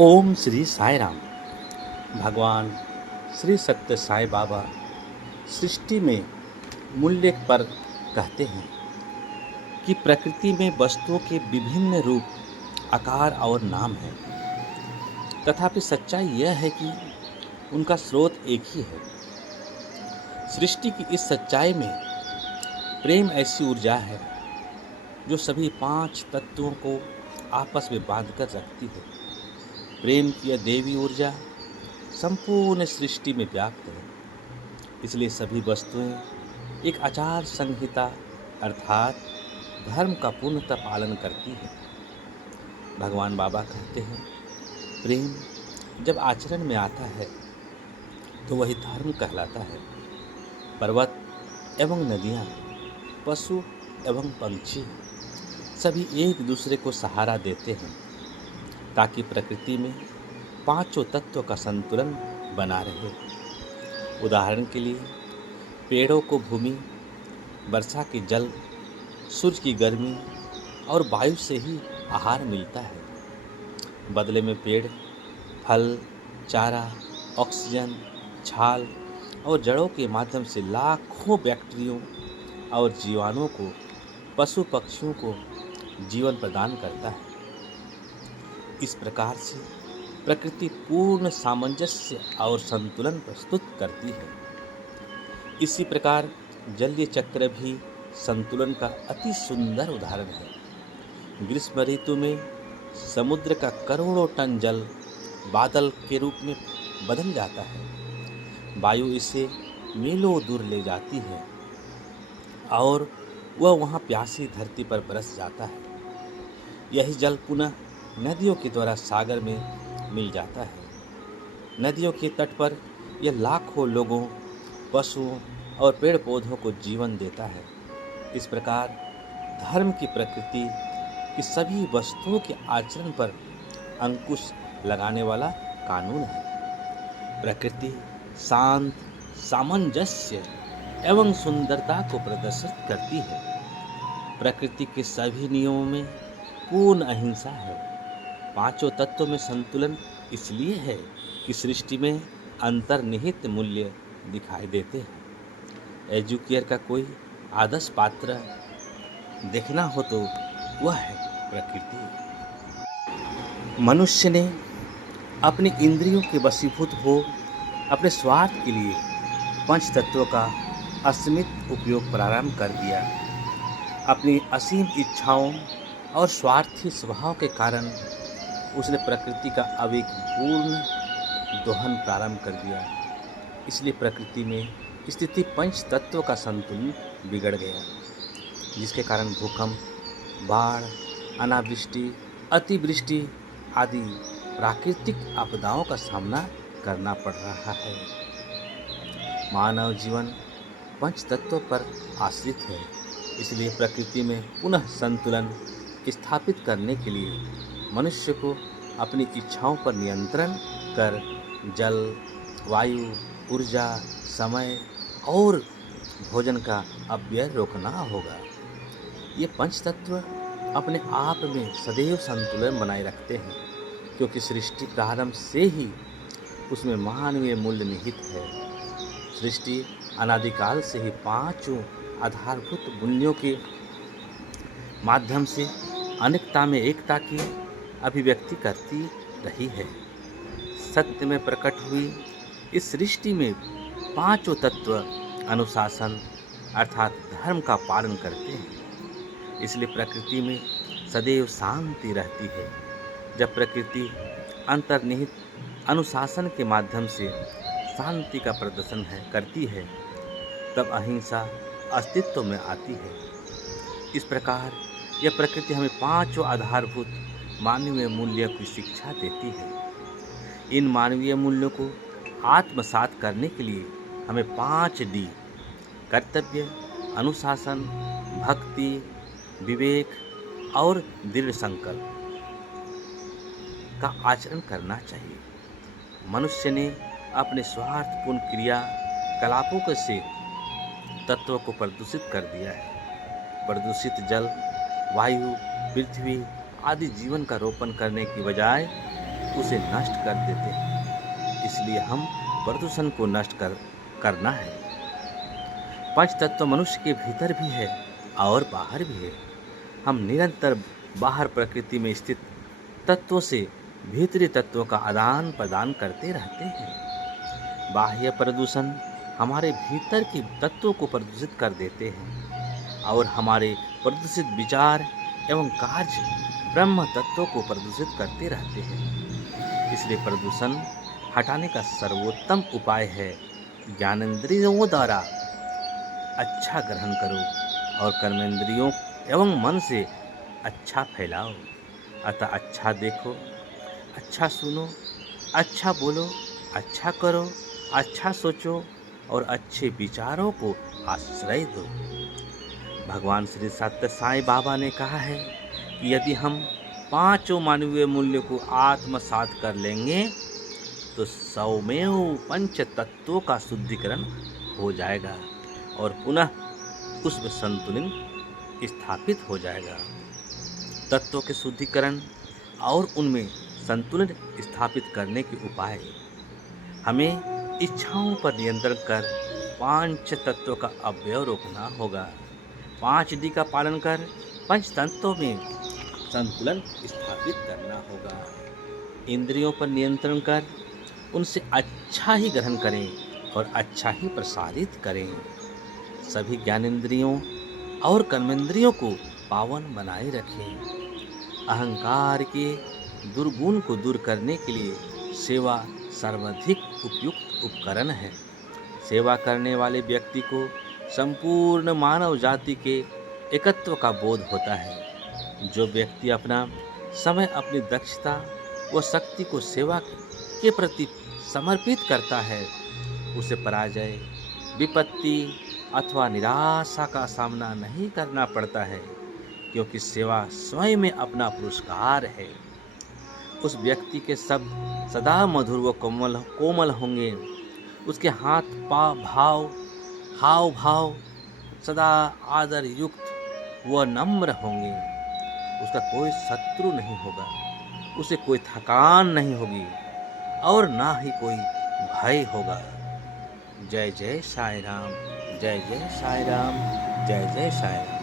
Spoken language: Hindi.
ओम श्री साई राम। भगवान श्री सत्य साई बाबा सृष्टि में मूल्य पर कहते हैं कि प्रकृति में वस्तुओं के विभिन्न रूप, आकार और नाम हैं। तथापि सच्चाई यह है कि उनका स्रोत एक ही है। सृष्टि की इस सच्चाई में प्रेम ऐसी ऊर्जा है जो सभी पांच तत्वों को आपस में बांधकर रखती है। प्रेम की यह देवी ऊर्जा संपूर्ण सृष्टि में व्याप्त है। इसलिए सभी वस्तुएं एक आचार संहिता अर्थात धर्म का पूर्णतः पालन करती है। भगवान बाबा कहते हैं, प्रेम जब आचरण में आता है तो वही धर्म कहलाता है। पर्वत एवं नदियाँ, पशु एवं पंछी सभी एक दूसरे को सहारा देते हैं ताकि प्रकृति में पांचों तत्वों का संतुलन बना रहे। उदाहरण के लिए पेड़ों को भूमि, वर्षा के जल, सूर्य की गर्मी और वायु से ही आहार मिलता है। बदले में पेड़ फल, चारा, ऑक्सीजन, छाल और जड़ों के माध्यम से लाखों बैक्टीरियों और जीवाणुओं को, पशु पक्षियों को जीवन प्रदान करता है। इस प्रकार से प्रकृति पूर्ण सामंजस्य और संतुलन प्रस्तुत करती है। इसी प्रकार जलीय चक्र भी संतुलन का अति सुंदर उदाहरण है। ग्रीष्म ऋतु में समुद्र का करोड़ों टन जल बादल के रूप में बदल जाता है। वायु इसे मीलों दूर ले जाती है और वह वहाँ प्यासी धरती पर बरस जाता है। यही जल पुनः नदियों के द्वारा सागर में मिल जाता है। नदियों के तट पर यह लाखों लोगों, पशुओं और पेड़ पौधों को जीवन देता है। इस प्रकार धर्म की प्रकृति की सभी वस्तुओं के आचरण पर अंकुश लगाने वाला कानून है। प्रकृति शांत, सामंजस्य एवं सुंदरता को प्रदर्शित करती है। प्रकृति के सभी नियमों में पूर्ण अहिंसा है। पांचों तत्वों में संतुलन इसलिए है कि सृष्टि में अंतर्निहित मूल्य दिखाई देते हैं। एजुकेयर का कोई आदर्श पात्र देखना हो तो वह है प्रकृति। मनुष्य ने अपनी इंद्रियों के वशीभूत हो अपने स्वार्थ के लिए पंच तत्वों का असीमित उपयोग प्रारंभ कर दिया। अपनी असीम इच्छाओं और स्वार्थी स्वभाव के कारण उसने प्रकृति का अविवेकपूर्ण दोहन प्रारंभ कर दिया। इसलिए प्रकृति में स्थिति पंच तत्वों का संतुलन बिगड़ गया, जिसके कारण भूकंप, बाढ़, अनावृष्टि, अतिवृष्टि आदि प्राकृतिक आपदाओं का सामना करना पड़ रहा है। मानव जीवन पंच तत्वों पर आश्रित है। इसलिए प्रकृति में पुनः संतुलन स्थापित करने के लिए मनुष्य को अपनी इच्छाओं पर नियंत्रण कर जल, वायु, ऊर्जा, समय और भोजन का अपव्यय रोकना होगा। ये पंच तत्व अपने आप में सदैव संतुलन बनाए रखते हैं, क्योंकि सृष्टि प्रारंभ से ही उसमें मानवीय मूल्य निहित है। सृष्टि अनादिकाल से ही पांचों आधारभूत मूल्यों के माध्यम से अनेकता में एकता की अभिव्यक्ति करती रही है। सत्य में प्रकट हुई इस सृष्टि में पांचों तत्व अनुशासन अर्थात धर्म का पालन करते हैं। इसलिए प्रकृति में सदैव शांति रहती है। जब प्रकृति अंतर्निहित अनुशासन के माध्यम से शांति का प्रदर्शन करती है, तब अहिंसा अस्तित्व में आती है। इस प्रकार यह प्रकृति हमें पांचों आधारभूत मानवीय मूल्यों की शिक्षा देती है। इन मानवीय मूल्यों को आत्मसात करने के लिए हमें 5D कर्तव्य, अनुशासन, भक्ति, विवेक और दृढ़ संकल्प का आचरण करना चाहिए। मनुष्य ने अपने स्वार्थपूर्ण क्रिया कलापों से तत्वों को प्रदूषित कर दिया है। प्रदूषित जल, वायु, पृथ्वी आदि जीवन का रोपण करने की बजाय उसे नष्ट कर देते हैं। इसलिए हम प्रदूषण को नष्ट करना है। पंच तत्व मनुष्य के भीतर भी है और बाहर भी है। हम निरंतर बाहर प्रकृति में स्थित तत्वों से भीतरी तत्वों का आदान प्रदान करते रहते हैं। बाह्य प्रदूषण हमारे भीतर के तत्वों को प्रदूषित कर देते हैं और हमारे प्रदूषित विचार एवं कार्य ब्रह्म तत्वों को प्रदूषित करते रहते हैं। इसलिए प्रदूषण हटाने का सर्वोत्तम उपाय है ज्ञानेंद्रियों द्वारा अच्छा ग्रहण करो और कर्मेंद्रियों एवं मन से अच्छा फैलाओ। अतः अच्छा देखो, अच्छा सुनो, अच्छा बोलो, अच्छा करो, अच्छा सोचो और अच्छे विचारों को आश्रय दो। भगवान श्री सत्य साईं बाबा ने कहा है कि यदि हम पांचों मानवीय मूल्य को आत्मसात कर लेंगे तो सौमेव पंच तत्वों का शुद्धिकरण हो जाएगा और पुनः उसमें संतुलन स्थापित हो जाएगा। तत्वों के शुद्धिकरण और उनमें संतुलन स्थापित करने के उपाय: हमें इच्छाओं पर नियंत्रण कर पांच तत्वों का अवयव रोकना होगा। 5D का पालन कर पंच तत्वों में संतुलन स्थापित करना होगा। इंद्रियों पर नियंत्रण कर उनसे अच्छा ही ग्रहण करें और अच्छा ही प्रसारित करें। सभी ज्ञानेंद्रियों और कर्मेंद्रियों को पावन बनाए रखें। अहंकार के दुर्गुण को दूर करने के लिए सेवा सर्वाधिक उपयुक्त उपकरण है। सेवा करने वाले व्यक्ति को संपूर्ण मानव जाति के एकत्व का बोध होता है। जो व्यक्ति अपना समय, अपनी दक्षता व शक्ति को सेवा के प्रति समर्पित करता है उसे पराजय, विपत्ति अथवा निराशा का सामना नहीं करना पड़ता है, क्योंकि सेवा स्वयं में अपना पुरस्कार है। उस व्यक्ति के शब्द सदा मधुर व कोमल होंगे। उसके हाव भाव सदा आदर युक्त व नम्र होंगे। उसका कोई शत्रु नहीं होगा, उसे कोई थकान नहीं होगी और ना ही कोई भय होगा। जय जय साईं राम, जय जय साईं राम, जय जय साईं राम।